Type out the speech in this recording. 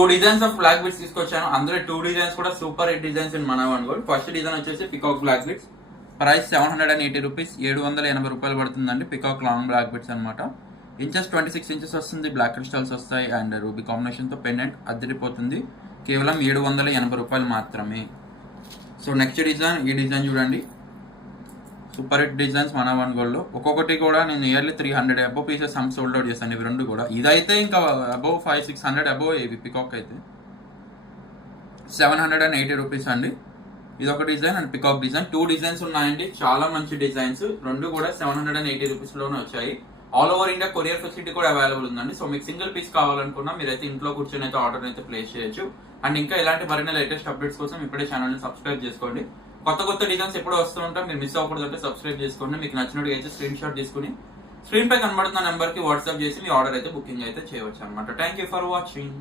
Two designs of black beads తీసుకొచ్చాను. అందులో two designs కూడా సూపర్ హిట్ డిజైన్స్ ఇన్ మన వన్ గోల్డ్. ఫస్ట్ డిజైన్ వచ్చేసి peacock black beads, price 780 rupees, 780 రూపాయలు పడుతుందండి. పికాక్ లాంగ్ బ్లాక్ బిట్స్ అనమాట. ఇంచెస్ 26 ఇంచెస్ వస్తుంది, బ్లాక్ క్రిస్టల్స్ వస్తాయి అండ్ రూబీ కాంబినేషన్తో పెండెంట్ అదిరిపోతుంది. కేవలం 780 రూపాయలు మాత్రమే. సో నెక్స్ట్ డిజైన్, ఈ డిజైన్ చూడండి, సూపర్ హిట్ డిజైన్స్ మన వన్ గోల్డ్లో. ఒక్కొక్కటి కూడా నేను nearly 300 above pieces sold out చేస్తాను. ఇవి రెండు కూడా, ఇదైతే ఇంకా అబోవ్ 500-600 అబోవ్. ఇవి పికాక్ అయితే 780 రూపీస్ అండి. ఇది ఒక design and peacock design. Two designs ఉన్నాయండి, చాలా మంచి డిజైన్స్. రెండు కూడా 780 రూపీస్ లోనే వచ్చాయి. All over India courier facility కూడా అవైలబుల్ ఉందండి. సో మీకు సింగిల్ పీస్ కావాలనుకున్నా మీరైతే ఇంట్లో కూర్చొని అయితే ఆర్డర్ అయితే ప్లేస్ చేయొచ్చు. అండ్ ఇంకా ఇలాంటి మరిన్ని లేటెస్ట్ అప్డేట్స్ కోసం ఇప్పుడే ఛానల్ ని సబ్స్క్రైబ్ చేసుకోండి. కొత్త డిజైన్స్ ఎప్పుడు వస్తూ ఉంటాం, మీరు మిస్ అవ్వకూడదు అంటే సబ్స్క్రైబ్ చేసుకోండి. మీకు నచ్చినట్టు అయితే స్క్రీన్ షాట్ తీసుకుని స్క్రీన్ పై కనబడుతున్న నెంబర్ కి వాట్సాప్ చేసి మీ ఆర్డర్ అయితే బుకింగ్ అయితే చేయవచ్చు అనమాట. Thank you for watching.